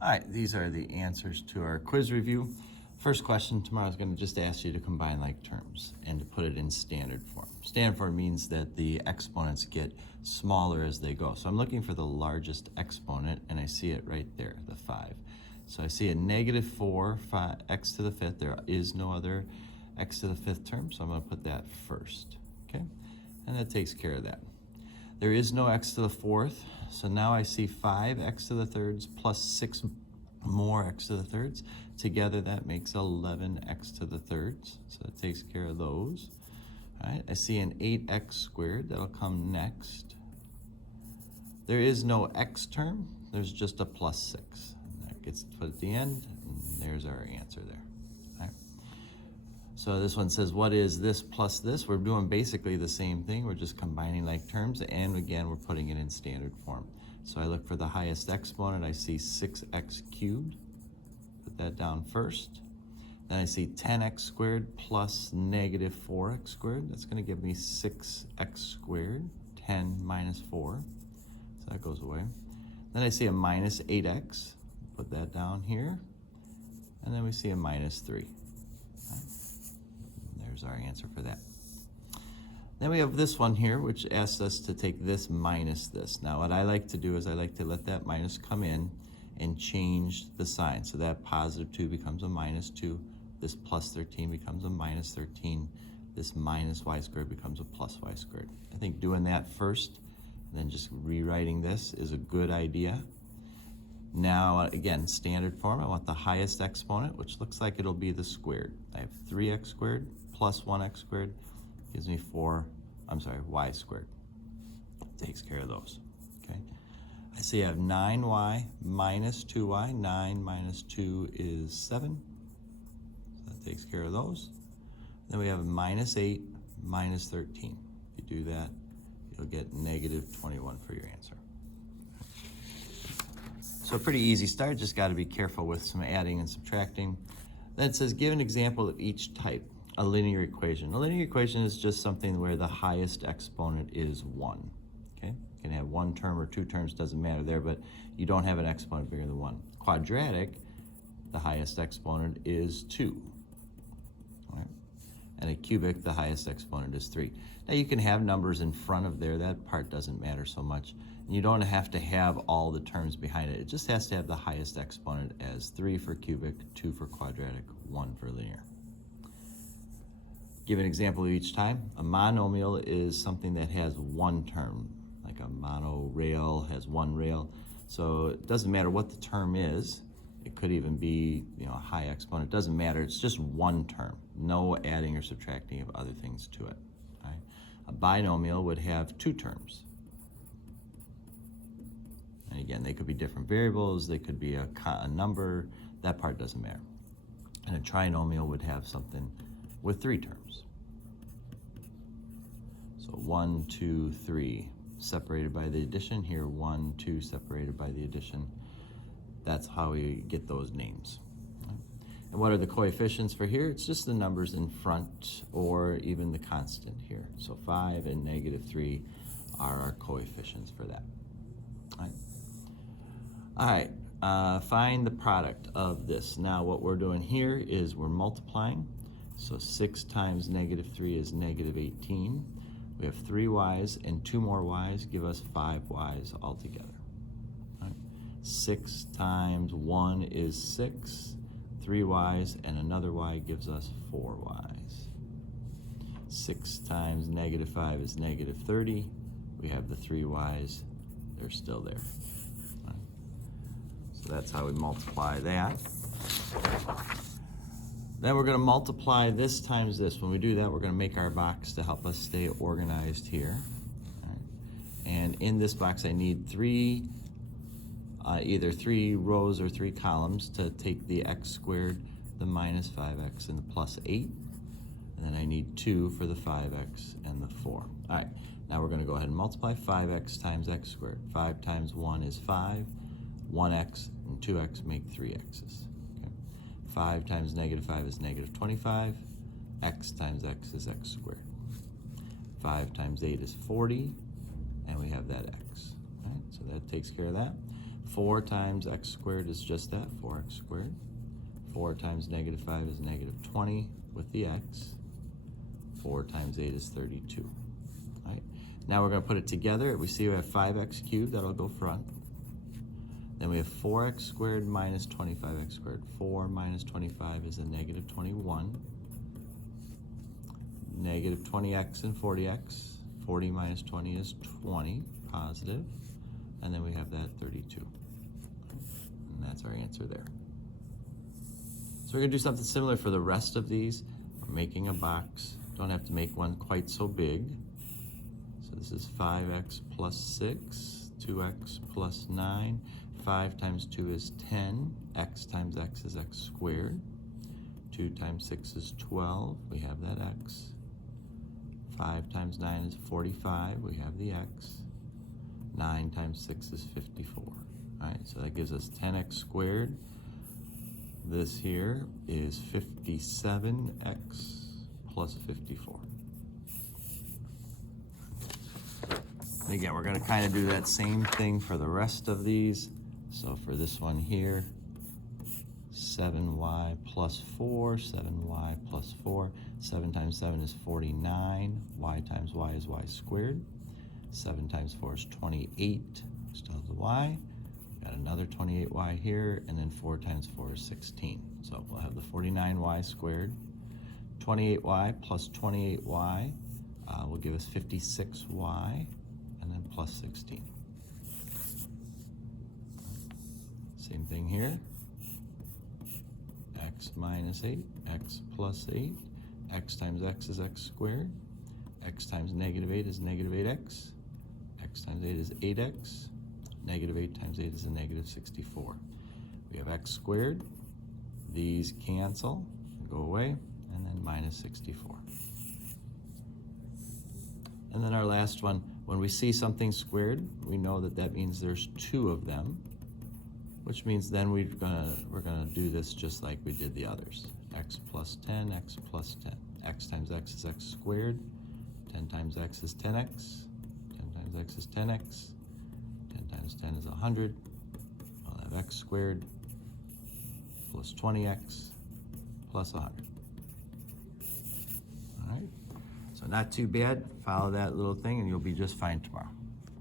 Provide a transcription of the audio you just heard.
All right, these are the answers to our quiz review. First question tomorrow is going to just ask you to combine like terms and to put it in standard form. Standard form means that the exponents get smaller as they go. So I'm looking for the largest exponent, and I see it right there, the 5. So I see a -4, x to the 5th. There is no other x to the 5th term, so I'm going to put that first, okay? And that takes care of that. There is no x to the 4th, so now I see 5x to the 3rds plus 6 more x to the 3rds. Together that makes 11x to the 3rds, so that takes care of those. All right, I see an 8x squared, that'll come next. There is no x term, there's just a plus 6. And that gets put at the end, and there's our answer there. All right. So this one says, what is this plus this? We're doing basically the same thing. We're just combining like terms, and again, we're putting it in standard form. So I look for the highest exponent. I see 6x cubed. Put that down first. Then I see 10x squared plus -4x squared. That's going to give me 6x squared. 10 minus 4. So that goes away. Then I see a -8x. Put that down here. And then we see a -3. There's our answer for that. Then we have this one here, which asks us to take this minus this. Now what I like to do is I like to let that minus come in and change the sign. So that +2 becomes a -2. This +13 becomes a -13. This minus y squared becomes a plus y squared. I think doing that first, and then just rewriting this is a good idea. Now, again, standard form, I want the highest exponent, which looks like it'll be the squared. I have 3x squared plus 1x squared gives me y squared. Takes care of those, okay? I see I have 9y minus 2y. 9 minus 2 is 7. So that takes care of those. Then we have -8 minus 13. If you do that, you'll get -21 for your answer. So a pretty easy start, just got to be careful with some adding and subtracting. Then it says, give an example of each type. A linear equation. A linear equation is just something where the highest exponent is 1. Okay? You can have one term or two terms, doesn't matter there, but you don't have an exponent bigger than 1. Quadratic, the highest exponent is 2. All right? And a cubic, the highest exponent is 3. Now you can have numbers in front of there, that part doesn't matter so much. And you don't have to have all the terms behind it. It just has to have the highest exponent as 3 for cubic, 2 for quadratic, 1 for linear. Give an example of each time. A monomial is something that has one term, like a monorail has one rail. So it doesn't matter what the term is. It could even be, a high exponent. It doesn't matter. It's just one term. No adding or subtracting of other things to it. All right? A binomial would have 2 terms. And again, they could be different variables. They could be a number. That part doesn't matter. And a trinomial would have something with 3 terms. So 1, 2, 3 separated by the addition. Here 1, 2 separated by the addition. That's how we get those names. And what are the coefficients for here? It's just the numbers in front or even the constant here. So 5 and -3 are our coefficients for that. All right. Find the product of this. Now what we're doing here is we're multiplying. So 6 times -3 is -18. We have 3 y's and 2 more y's give us 5 y's altogether. All right. 6 times 1 is 6. 3 y's and another y gives us 4 y's. 6 times -5 is -30. We have the 3 y's. They're still there. All right. So that's how we multiply that. Then we're going to multiply this times this. When we do that, we're going to make our box to help us stay organized here. All right. And in this box, I need either 3 rows or 3 columns to take the x squared, the -5x, and the +8. And then I need 2 for the 5x and the 4. All right, now we're going to go ahead and multiply 5x times x squared. 5 times 1 is 5. 1x and 2x make 3x's. 5 times -5 is -25. X times x is x squared. 5 times 8 is 40, and we have that x. All right, so that takes care of that. 4 times x squared is just that, 4x squared. 4 times negative 5 is negative 20 with the x. 4 times 8 is 32. All right. Now we're going to put it together. We see we have 5x cubed, that'll go front. Then we have 4x squared minus 25x squared. 4 minus 25 is a negative 21. Negative 20x and 40x. 40 minus 20 is 20, positive. And then we have that 32. And that's our answer there. So we're going to do something similar for the rest of these. We're making a box. Don't have to make one quite so big. So this is 5x plus 6, 2x plus 9. 5 times 2 is 10. X times x is x squared. 2 times 6 is 12. We have that x. 5 times 9 is 45. We have the x. 9 times 6 is 54. All right, so that gives us 10x squared. This here is 57x plus 54. And again, we're going to kind of do that same thing for the rest of these. So for this one here, 7y plus 4, 7y plus 4. 7 times 7 is 49. Y times y is y squared. 7 times 4 is 28. Still have the y. Got another 28y here, and then 4 times 4 is 16. So we'll have the 49y squared. 28y plus 28y will give us 56y, and then plus 16. Same thing here. X minus 8, x plus 8. X times x is x squared. X times negative 8 is negative 8x. X times 8 is 8x. Negative 8 times 8 is a negative 64. We have x squared. These cancel, go away, and then minus 64. And then our last one, when we see something squared, we know that that means there's 2 of them, which means then we're gonna do this just like we did the others. X plus 10, x plus 10. X times x is x squared. 10 times x is 10x. 10 times x is 10x. 10 times 10 is 100. I'll have x squared plus 20x plus 100. All right, so not too bad. Follow that little thing and you'll be just fine tomorrow.